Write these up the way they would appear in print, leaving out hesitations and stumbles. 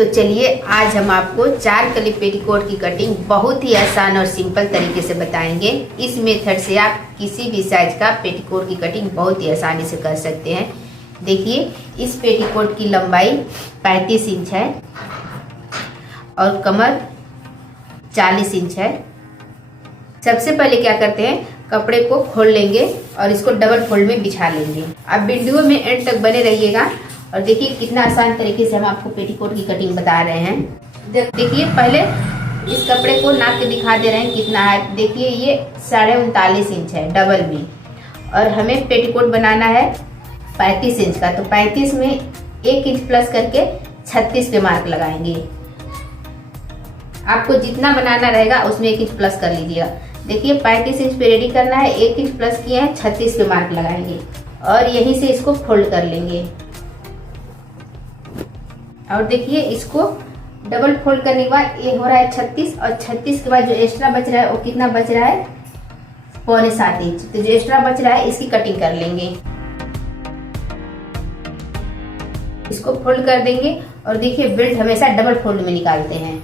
तो चलिए आज हम आपको 4 कली पेटीकोट की कटिंग बहुत ही आसान और सिंपल तरीके से बताएंगे। इस मेथड से आप किसी भी साइज का पेटीकोट की कटिंग बहुत ही आसानी से कर सकते हैं। देखिए इस पेटीकोट की लंबाई 35 इंच है और कमर 40 इंच है। सबसे पहले क्या करते हैं, कपड़े को खोल लेंगे और इसको डबल फोल्ड में बिछा लेंगे। आप वीडियो में एंड तक बने रहिएगा और देखिए कितना आसान तरीके से हम आपको पेटीकोट की कटिंग बता रहे हैं। देखिए पहले इस कपड़े को नाप के दिखा दे रहे हैं कितना है। देखिए ये 39.5 इंच है डबल में, और हमें पेटीकोट बनाना है 35 इंच का। तो 35 में 1 इंच प्लस करके 36 पे मार्क लगाएंगे। आपको जितना बनाना रहेगा उसमें 1 इंच प्लस कर लीजिएगा। देखिए 35 इंच पे रेडी करना है, 1 इंच प्लस किए हैं, 36 पे मार्क लगाएंगे और यहीं से इसको फोल्ड कर लेंगे। और देखिए इसको डबल फोल्ड करने के बाद ये हो रहा है 36, और 36 के बाद जो एक्स्ट्रा बच रहा है वो कितना बच रहा है, 6.25 इंच। तो जो एक्स्ट्रा बच रहा है इसकी कटिंग कर लेंगे। इसको फोल्ड कर देंगे और देखिए बेल्ट हमेशा डबल फोल्ड में निकालते हैं।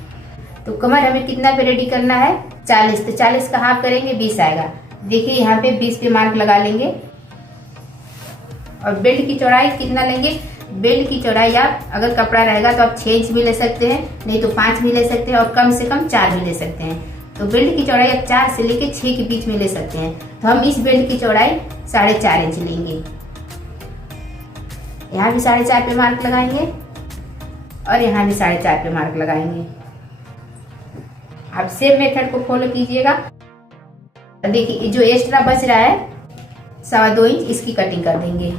तो कमर हमें कितना पे रेडी करना है, 40। तो 40 का हाफ करेंगे 20 आएगा। देखिए यहाँ पे 20 पे मार्क लगा लेंगे। और बेल्ट की चौड़ाई कितना लेंगे, बेल्ट की चौड़ाई आप अगर कपड़ा रहेगा तो आप 6 इंच भी ले सकते हैं, नहीं तो 5 भी ले सकते हैं, और कम से कम 4 भी ले सकते हैं। तो बेल्ट की चौड़ाई आप 4 से लेके 6 के बीच में ले सकते हैं। तो हम इस बेल्ट की चौड़ाई 4.5 इंच लेंगे। यहाँ भी 4.5 पे मार्क लगाएंगे और यहाँ भी 4.5 पे मार्क लगाएंगे। आप सेम मेथड को फॉलो कीजिएगा। देखिए जो एक्स्ट्रा बच रहा है 2.25 इंच, इसकी कटिंग कर देंगे।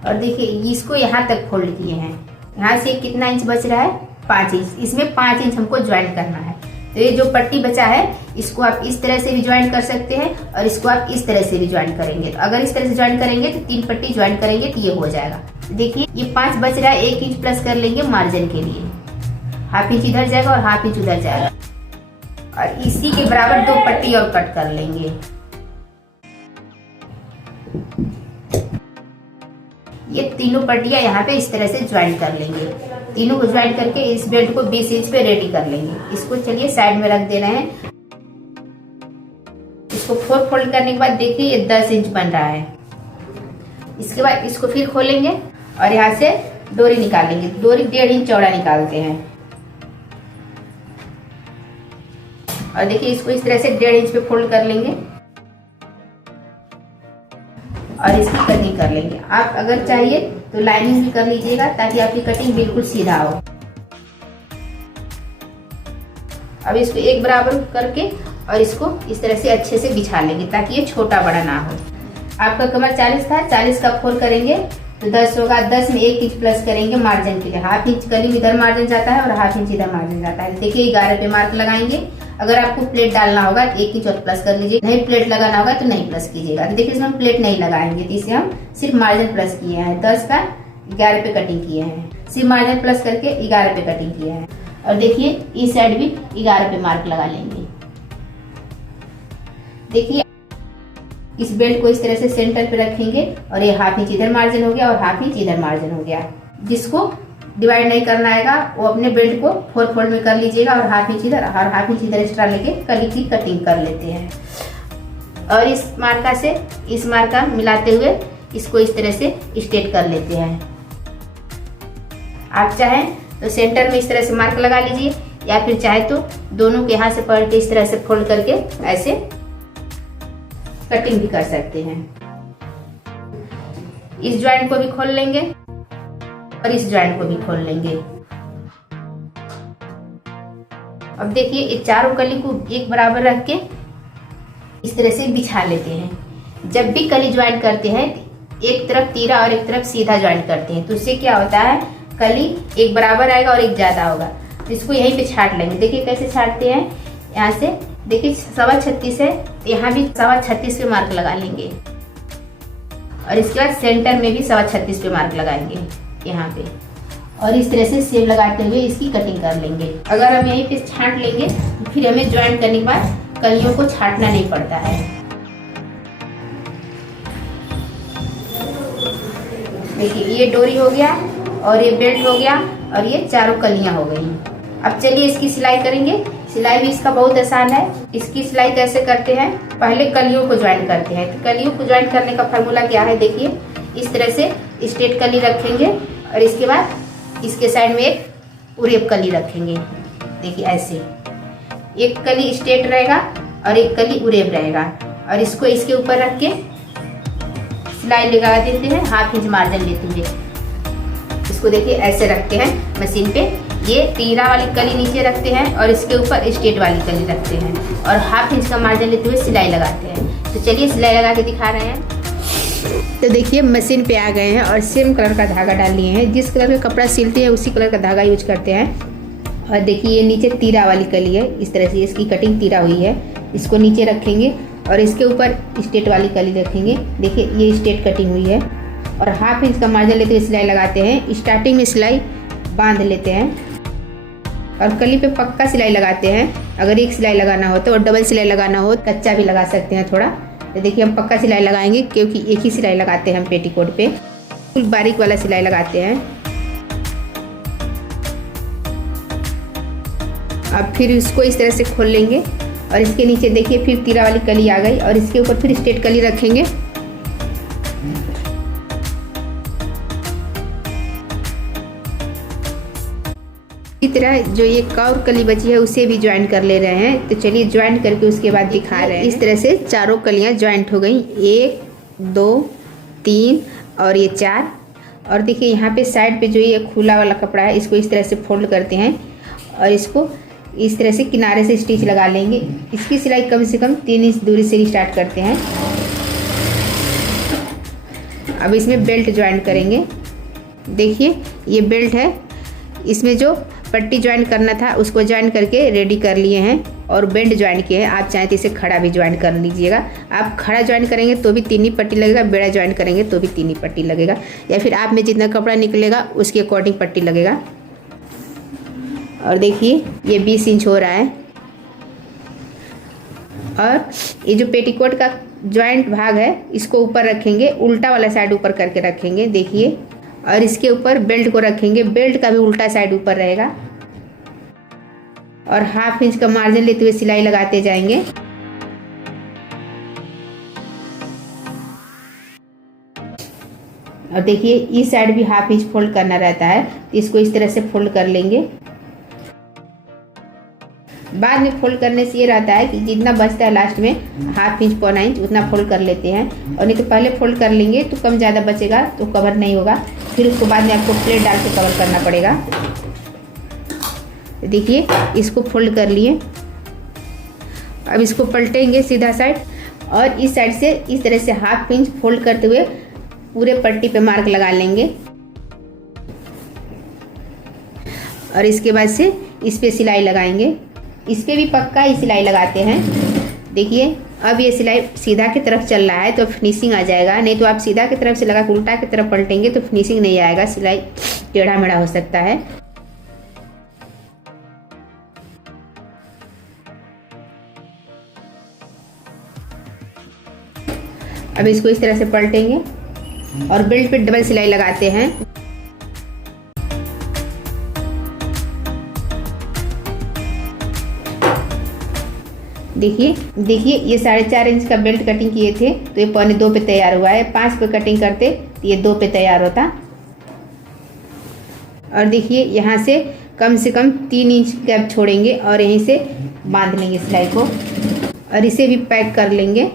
और देखिए इसको यहाँ तक फोल्ड किए हैं। यहाँ से कितना इंच बच रहा है, 5 इंच। इसमें 5 इंच हमको ज्वाइंट करना है। तो ये जो पट्टी बचा है इसको आप इस तरह से भी ज्वाइंट कर सकते हैं और इसको आप इस तरह से भी ज्वाइंट करेंगे। तो अगर इस तरह से ज्वाइंट करेंगे तो 3 पट्टी ज्वाइंट करेंगे तो ये हो जाएगा। देखिए ये 5 बच रहा है, 1 इंच प्लस कर लेंगे मार्जिन के लिए। हाफ इंच इधर जाएगा और हाफ इंच उधर जाएगा, और इसी के बराबर 2 पट्टी और कट कर लेंगे। ये तीनों पट्टियां यहाँ पे इस तरह से ज्वाइंट कर लेंगे। तीनों को ज्वाइंट करके इस बेल्ट को 20 इंच पे रेडी कर लेंगे। इसको चलिए साइड में रख दे रहे हैं। इसको 4 फोल्ड करने के बाद देखिए ये 10 इंच बन रहा है। इसके बाद इसको फिर खोलेंगे और यहाँ से डोरी निकालेंगे। डोरी 1.5 इंच चौड़ा निकालते हैं। और देखिए इसको इस तरह से 1.5 इंच पे फोल्ड कर लेंगे और इसकी कटिंग कर लेंगे। आप अगर चाहिए तो लाइनिंग भी कर लीजिएगा ताकि आपकी कटिंग बिल्कुल सीधा हो। अब इसको एक बराबर करके और इसको इस तरह से अच्छे से बिछा लेंगे ताकि ये छोटा बड़ा ना हो। आपका कमर 40 था, 40 का 4 करेंगे तो 10 होगा। 10 में 1 इंच प्लस करेंगे मार्जिन के लिए। हाफ इंच करीब इधर मार्जिन जाता है और हाफ इंच इधर मार्जिन जाता है। देखिए 11 पे मार्क लगाएंगे। अगर आपको प्लेट डालना होगा तो 1 इंच और प्लस कर लीजिए, नहीं प्लेट लगाना होगा तो नहीं प्लस कीजिएगा। तो देखिए इसमें हम प्लेट नहीं लगाएंगे, तो इसे हम सिर्फ मार्जिन प्लस किए हैं। 10 का 11 पे कटिंग किए हैं, सिर्फ मार्जिन प्लस करके 11 पे कटिंग किए हैं। और देखिए इस साइड भी 11 पे मार्क लगा लेंगे। देखिए इस बेल्ट को इस तरह से सेंटर पे रखेंगे और ये हाफ इंच इधर मार्जिन हो गया और हाफ इंच इधर मार्जिन हो गया। जिसको डिवाइड नहीं करना आएगा वो अपने बेल्ट को 4 फोल्ड में कर लीजिएगा और हाफ इंच इधर और हाफ इंच इधर एक्स्ट्रा लेके कली की कटिंग कर लेते हैं। और इस मार्का से इस मार्का मिलाते हुए इसको इस तरह से स्ट्रेट कर लेते हैं। आप चाहें तो सेंटर में इस तरह से मार्क लगा लीजिए, या फिर चाहे तो दोनों के यहाँ से पकड़ के इस तरह से फोल्ड करके ऐसे कटिंग भी कर सकते हैं। इस ज्वाइंट को भी खोल लेंगे और इस ज्वाइंट को भी खोल लेंगे। अब देखिए ये चारों कली को एक बराबर रख के इस तरह से बिछा लेते हैं। जब भी कली ज्वाइंट करते हैं एक तरफ तीरा और एक तरफ सीधा ज्वाइंट करते हैं, तो इससे क्या होता है, कली एक बराबर आएगा और एक ज्यादा होगा। तो इसको यहीं पे छाट लेंगे। देखिए कैसे छाटते हैं। यहाँ से देखिए 36.25 है, यहाँ भी 36.25 पे मार्क लगा लेंगे और इसके बाद सेंटर में भी 36.25 पे मार्क लगाएंगे यहाँ पे, और इस तरह से सेव लगाते हुए इसकी कटिंग कर लेंगे। अगर हम यहीं पे छाट लेंगे तो फिर हमें ज्वाइंट करने के बाद कलियों को छाटना नहीं पड़ता है। देखिए ये डोरी हो गया और ये बेल्ट हो गया और ये चारों कलियां हो गई। अब चलिए इसकी सिलाई करेंगे। सिलाई भी इसका बहुत आसान है। इसकी सिलाई कैसे करते हैं, पहले कलियों को ज्वाइन करते हैं। तो कलियों को ज्वाइन करने का फार्मूला क्या है, देखिए इस तरह से स्ट्रेट कली रखेंगे और इसके बाद इसके साइड में एक उरेब कली रखेंगे। देखिए ऐसे एक कली स्ट्रेट रहेगा और एक कली उरेब रहेगा और इसको इसके ऊपर रख के सिलाई लगा देते हैं, हाफ इंच मार्जिन लेते हुए। इसको देखिए ऐसे रखते हैं मशीन पे। ये तीरा वाली कली नीचे रखते हैं और इसके ऊपर स्ट्रेट वाली कली रखते हैं और हाफ इंच का मार्जिन लेते हुए सिलाई लगाते हैं। तो चलिए सिलाई लगा के दिखा रहे हैं। तो देखिए मशीन पे आ गए हैं और सेम कलर का धागा डाल लिए हैं। जिस कलर का कपड़ा सिलते हैं उसी कलर का धागा यूज करते हैं। और देखिए ये नीचे तीरा वाली कली है, इस तरह से इसकी कटिंग तीरा हुई है। इसको नीचे रखेंगे और इसके ऊपर स्ट्रेट वाली कली रखेंगे। देखिए ये स्ट्रेट कटिंग हुई है और हाफ इंच का मार्जिन लेते हुए सिलाई लगाते हैं। स्टार्टिंग में सिलाई बांध लेते हैं और कली पे पक्का सिलाई लगाते हैं। अगर एक सिलाई लगाना हो तो और डबल सिलाई लगाना हो कच्चा भी लगा सकते हैं थोड़ा। तो देखिए हम पक्का सिलाई लगाएंगे क्योंकि एक ही सिलाई लगाते हैं हम पेटीकोट पे, फुल बारीक वाला सिलाई लगाते हैं। अब फिर इसको इस तरह से खोल लेंगे और इसके नीचे देखिए फिर तीरा वाली कली आ गई और इसके ऊपर फिर स्ट्रेट कली रखेंगे। इसी तरह जो ये और कली बची है उसे भी ज्वाइन कर ले रहे हैं। तो चलिए ज्वाइन करके उसके बाद दिखा रहे हैं। इस तरह से चारों कलियां ज्वाइंट हो गई, 1 2 3 और ये 4। और देखिए यहाँ पे साइड पे जो ये खुला वाला कपड़ा है इसको इस तरह से फोल्ड करते हैं और इसको इस तरह से किनारे से स्टिच लगा लेंगे। इसकी सिलाई कम से कम 3 इंच दूरी से स्टार्ट करते हैं। अब इसमें बेल्ट ज्वाइन करेंगे। देखिए ये बेल्ट है, इसमें जो पट्टी ज्वाइन करना था उसको ज्वाइन करके रेडी कर लिए हैं और बेल्ट ज्वाइन किए हैं। आप चाहें तो इसे खड़ा भी ज्वाइन कर लीजिएगा। आप खड़ा ज्वाइन करेंगे तो भी 3 ही पट्टी लगेगा, बेड़ा ज्वाइन करेंगे तो भी 3 ही पट्टी लगेगा, या फिर आप में जितना कपड़ा निकलेगा उसके अकॉर्डिंग पट्टी लगेगा। और देखिए ये 20 इंच हो रहा है। और ये जो पेटीकोट का ज्वाइंट भाग है इसको ऊपर रखेंगे, उल्टा वाला साइड ऊपर करके रखेंगे। देखिए और इसके ऊपर बेल्ट को रखेंगे, बेल्ट का भी उल्टा साइड ऊपर रहेगा और हाफ इंच का मार्जिन लेते हुए सिलाई लगाते जाएंगे। और देखिए इस साइड भी हाफ इंच फोल्ड करना रहता है, तो इसको इस तरह से फोल्ड कर लेंगे। बाद में फोल्ड करने से ये रहता है कि जितना बचता है लास्ट में हाफ इंच पौना इंच उतना फोल्ड कर लेते हैं, और नहीं तो पहले फोल्ड कर लेंगे तो कम ज़्यादा बचेगा तो कवर नहीं होगा, फिर उसको बाद में आपको प्लेट डाल के कवर करना पड़ेगा। देखिए इसको फोल्ड कर लिए। अब इसको पलटेंगे सीधा साइड और इस साइड से इस तरह से हाफ इंच फोल्ड करते हुए पूरे पट्टी पे मार्क लगा लेंगे और इसके बाद से इस पे सिलाई लगाएंगे। इस पे भी पक्का ही सिलाई लगाते हैं। देखिए अब ये सिलाई सीधा की तरफ चल रहा है तो फिनिशिंग आ जाएगा, नहीं तो आप सीधा की तरफ से लगा के उल्टा की तरफ पलटेंगे तो फिनिशिंग नहीं आएगा, सिलाई टेढ़ा मेढ़ा हो सकता है। अब इसको इस तरह से पलटेंगे और बेल्ट पे डबल सिलाई लगाते हैं। देखिए ये 4.5 इंच का बेल्ट कटिंग किए थे तो ये 1.25 पे तैयार हुआ है। 5 पे कटिंग करते तो ये 2 पे तैयार होता। और देखिए यहाँ से कम 3 इंच गैप छोड़ेंगे और यहीं से बांध लेंगे सिलाई को और इसे भी पैक कर लेंगे।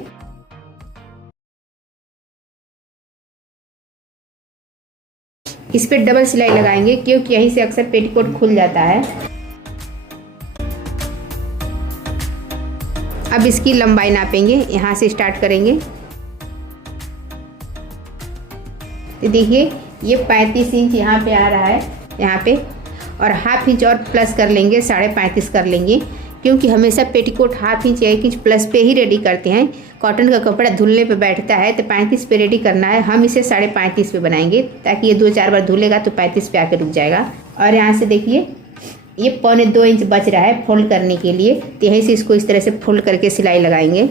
इस पे डबल सिलाई लगाएंगे क्योंकि यहीं से अक्सर पेटीकोट खुल जाता है। अब इसकी लंबाई नापेंगे, यहाँ से स्टार्ट करेंगे। तो देखिए ये 35 इंच यहाँ पे आ रहा है, यहाँ पे, और हाफ इंच और प्लस कर लेंगे, 35.5 कर लेंगे, क्योंकि हमेशा पेटीकोट हाफ इंच या 1 इंच प्लस पे ही रेडी करते हैं। कॉटन का कपड़ा धुलने पे बैठता है तो 35 पे रेडी करना है, हम इसे 35.5 पे बनाएंगे ताकि ये 2-4 बार धुलेगा तो 35 पे आके रुक जाएगा। और यहाँ से देखिए ये 1.25 इंच बच रहा है फोल्ड करने के लिए, तो यहीं से इसको इस तरह से फोल्ड करके सिलाई लगाएंगे।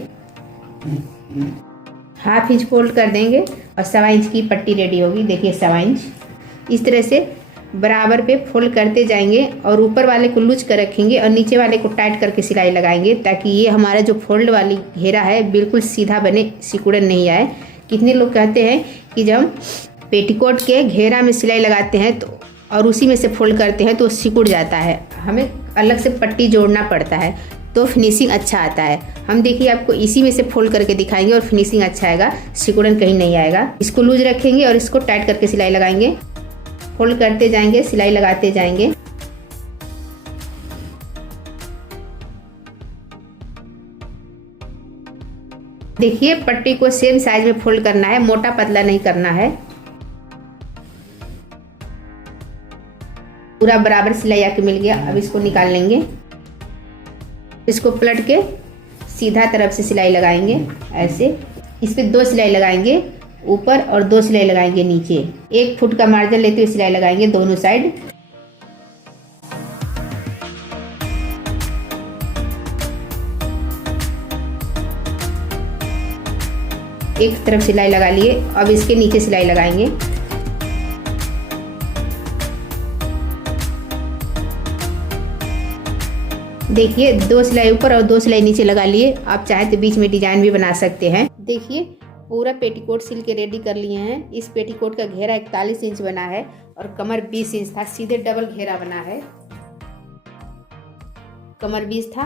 हाफ इंच फोल्ड कर देंगे और 1.25 इंच की पट्टी रेडी होगी। देखिए 1.25 इंच इस तरह से बराबर पे फोल्ड करते जाएंगे और ऊपर वाले को लूज कर रखेंगे और नीचे वाले को टाइट करके सिलाई लगाएंगे, ताकि ये हमारा जो फोल्ड वाली घेरा है बिल्कुल सीधा बने, सिकुड़न नहीं आए। कितने लोग कहते हैं कि जब हम पेटीकोट के घेरा में सिलाई लगाते हैं तो और उसी में से फोल्ड करते हैं तो सिकुड़ जाता है, हमें अलग से पट्टी जोड़ना पड़ता है, तो फिनिशिंग अच्छा आता है। हम देखिए आपको इसी में से फोल्ड करके दिखाएंगे और फिनिशिंग अच्छा आएगा, सिकुड़न कहीं नहीं आएगा। इसको लूज रखेंगे और इसको टाइट करके सिलाई लगाएंगे, फोल्ड करते जाएंगे, सिलाई लगाते जाएंगे। देखिए पट्टी को सेम साइज में फोल्ड करना है, मोटा पतला नहीं करना है। पूरा बराबर सिलाई आके मिल गया। अब इसको निकाल लेंगे, इसको पलट के सीधा तरफ से सिलाई लगाएंगे ऐसे। इस पे 2 सिलाई लगाएंगे ऊपर और 2 सिलाई लगाएंगे नीचे। 1 फुट का मार्जिन लेते हुए सिलाई लगाएंगे दोनों साइड। एक तरफ सिलाई लगा लिए, अब इसके नीचे सिलाई लगाएंगे। देखिए 2 सिलाई ऊपर और 2 सिलाई नीचे लगा लिए। आप चाहे तो बीच में डिजाइन भी बना सकते हैं। देखिए पूरा पेटीकोट सिल के रेडी कर लिए हैं। इस पेटीकोट का घेरा 41 इंच बना है और कमर 20 इंच था, सीधे डबल घेरा बना है। कमर 20 था,